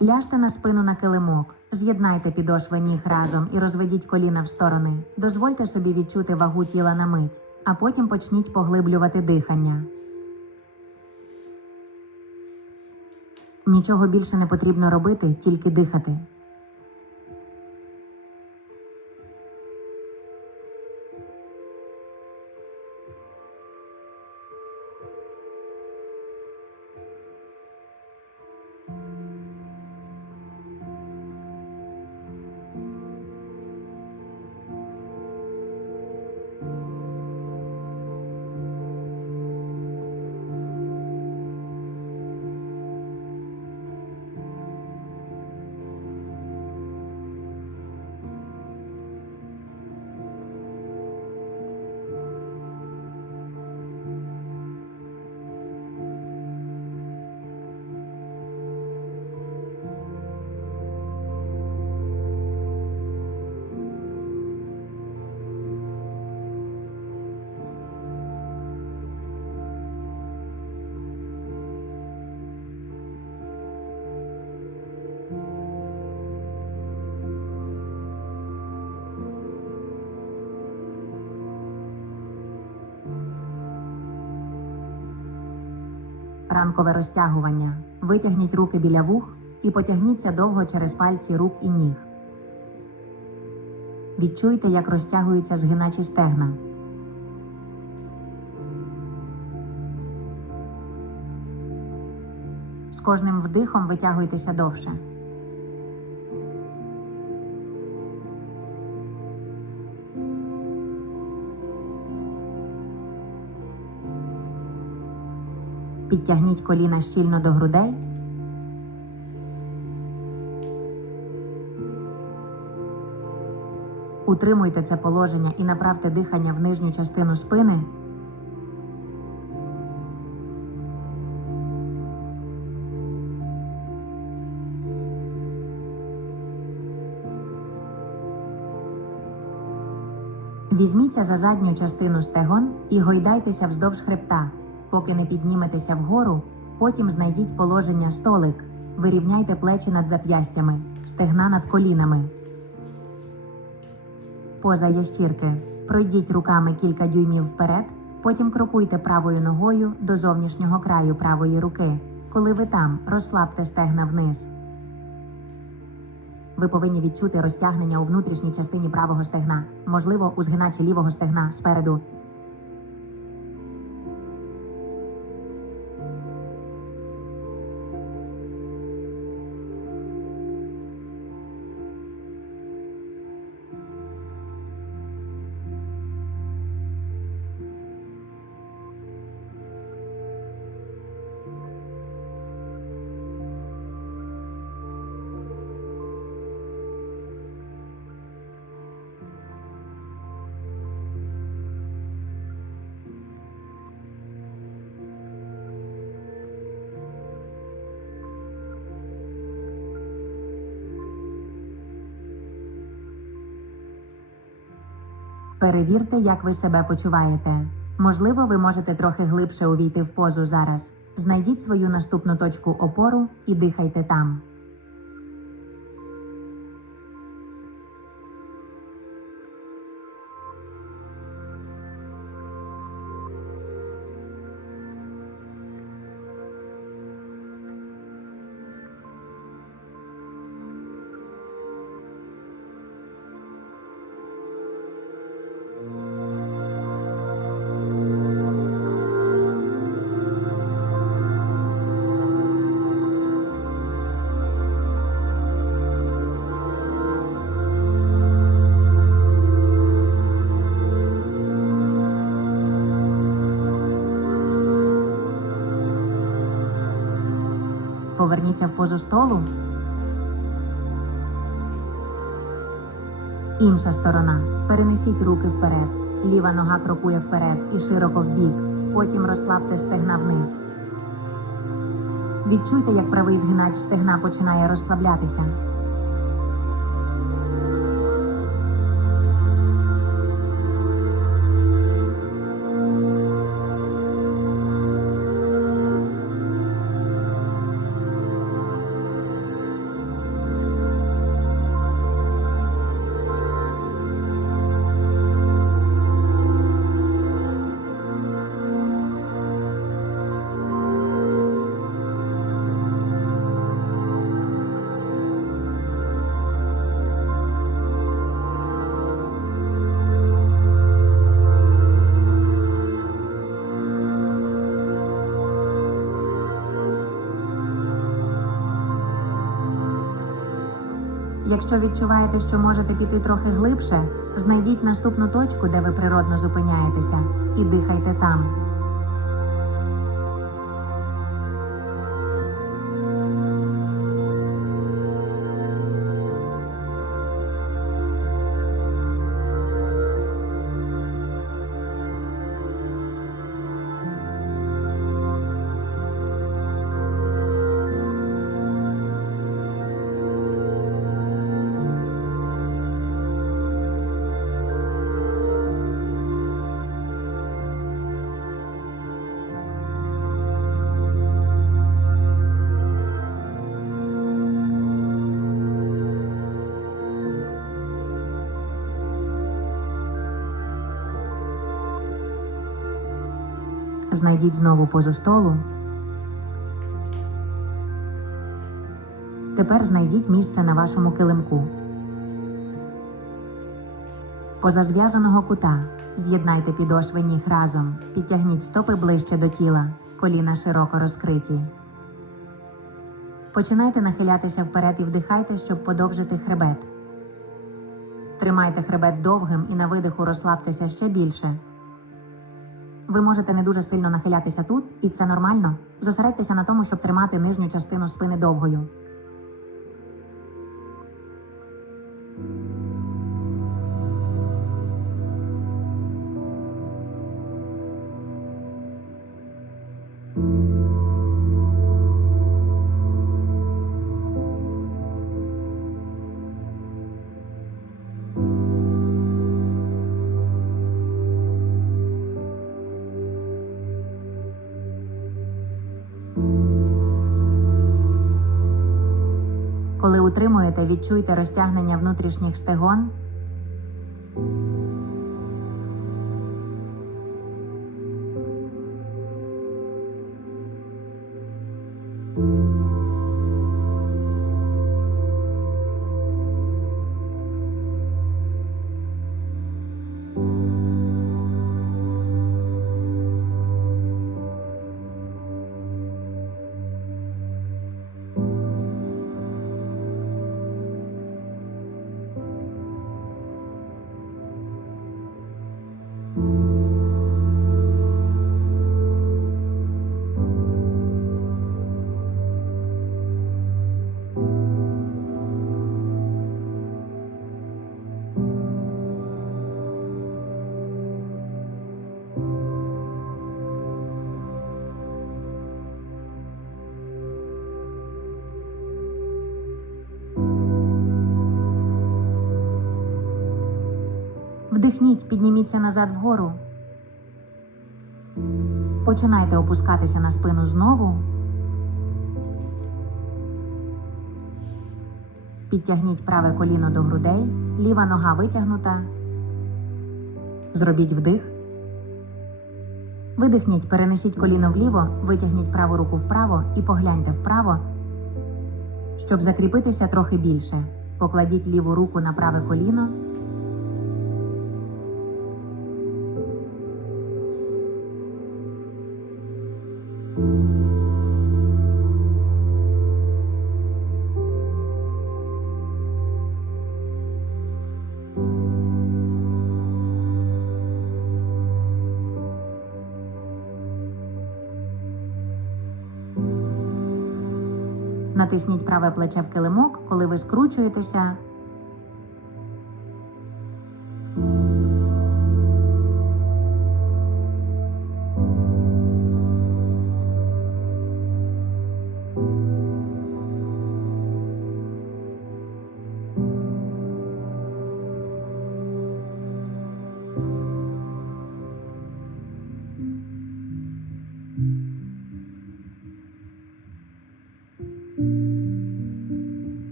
Ляжте на спину на килимок, з'єднайте підошви ніг разом і розведіть коліна в сторони. Дозвольте собі відчути вагу тіла на мить, а потім почніть поглиблювати дихання. Нічого більше не потрібно робити, тільки дихати. Ранкове розтягування. Витягніть руки біля вух і потягніться довго через пальці рук і ніг. Відчуйте, як розтягуються згиначі стегна. З кожним вдихом витягуйтеся довше. Підтягніть коліна щільно до грудей. Утримуйте це положення і направте дихання в нижню частину спини. Візьміться за задню частину стегон і гойдайтеся вздовж хребта, поки не підніметеся вгору. Потім знайдіть положення столик. Вирівняйте плечі над зап'ястями, стегна над колінами. Поза ящірки. Пройдіть руками кілька дюймів вперед, потім крокуйте правою ногою до зовнішнього краю правої руки. Коли ви там, розслабте стегна вниз. Ви повинні відчути розтягнення у внутрішній частині правого стегна, можливо, у згиначі лівого стегна спереду. Перевірте, як ви себе почуваєте. Можливо, ви можете трохи глибше увійти в позу зараз. Знайдіть свою наступну точку опору і дихайте там. Поверніться в позу столу. Інша сторона. Перенесіть руки вперед. Ліва нога крокує вперед і широко вбік. Потім розслабте стегна вниз. Відчуйте, як правий згинач стегна починає розслаблятися. Якщо відчуваєте, що можете піти трохи глибше, знайдіть наступну точку, де ви природно зупиняєтеся, і дихайте там. Знайдіть знову позу столу. Тепер знайдіть місце на вашому килимку. Поза зв'язаного кута з'єднайте підошви ніг разом, підтягніть стопи ближче до тіла, коліна широко розкриті. Починайте нахилятися вперед і вдихайте, щоб подовжити хребет. Тримайте хребет довгим і на видиху розслабтеся ще більше. Ви можете не дуже сильно нахилятися тут, і це нормально. Зосередьтеся на тому, щоб тримати нижню частину спини довгою. Коли утримуєте, відчуйте розтягнення внутрішніх стегон. Вдихніть, підніміться назад вгору. Починайте опускатися на спину знову. Підтягніть праве коліно до грудей, ліва нога витягнута. Зробіть вдих. Видихніть, перенесіть коліно вліво, витягніть праву руку вправо і погляньте вправо. Щоб закріпитися трохи більше, покладіть ліву руку на праве коліно. Натисніть праве плече в килимок, коли ви скручуєтеся.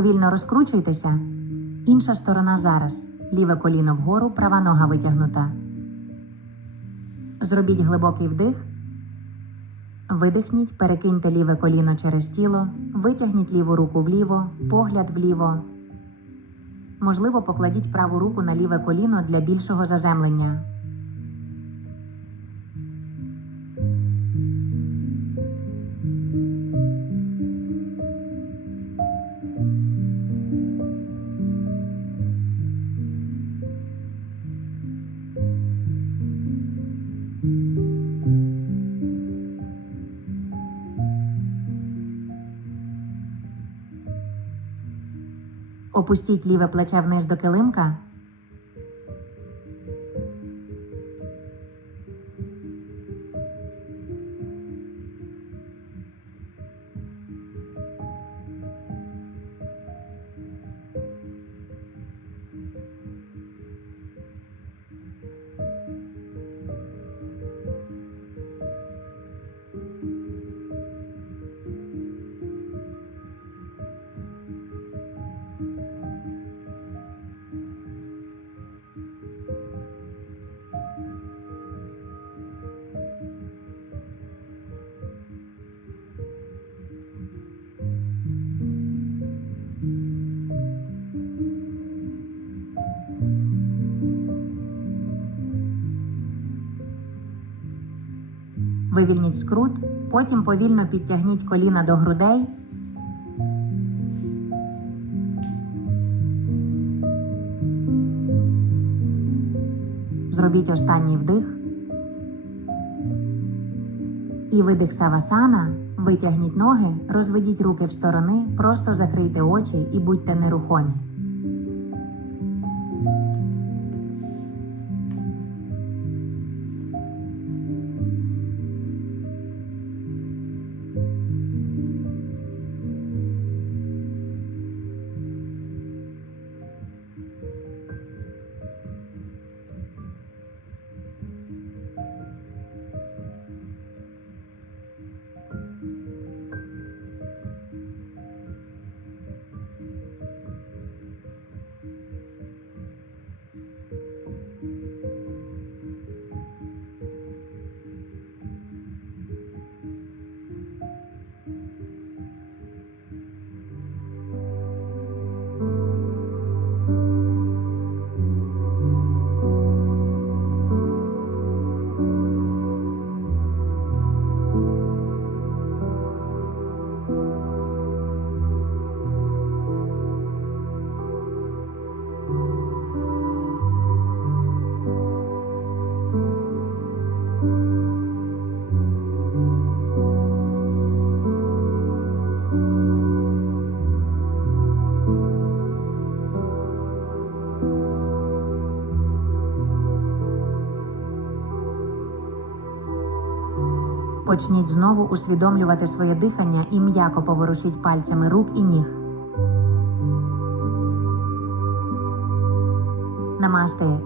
Повільно розкручуйтеся. Інша сторона зараз. Ліве коліно вгору, права нога витягнута. Зробіть глибокий вдих. Видихніть, перекиньте ліве коліно через тіло, витягніть ліву руку вліво, погляд вліво. Можливо, покладіть праву руку на ліве коліно для більшого заземлення. Опустіть ліве плече вниз до килимка. Вивільніть скрут, потім повільно підтягніть коліна до грудей. Зробіть останній вдих. І видих савасана. Витягніть ноги, розведіть руки в сторони, просто закрийте очі і будьте нерухомі. Почніть знову усвідомлювати своє дихання і м'яко поворушіть пальцями рук і ніг. Намасте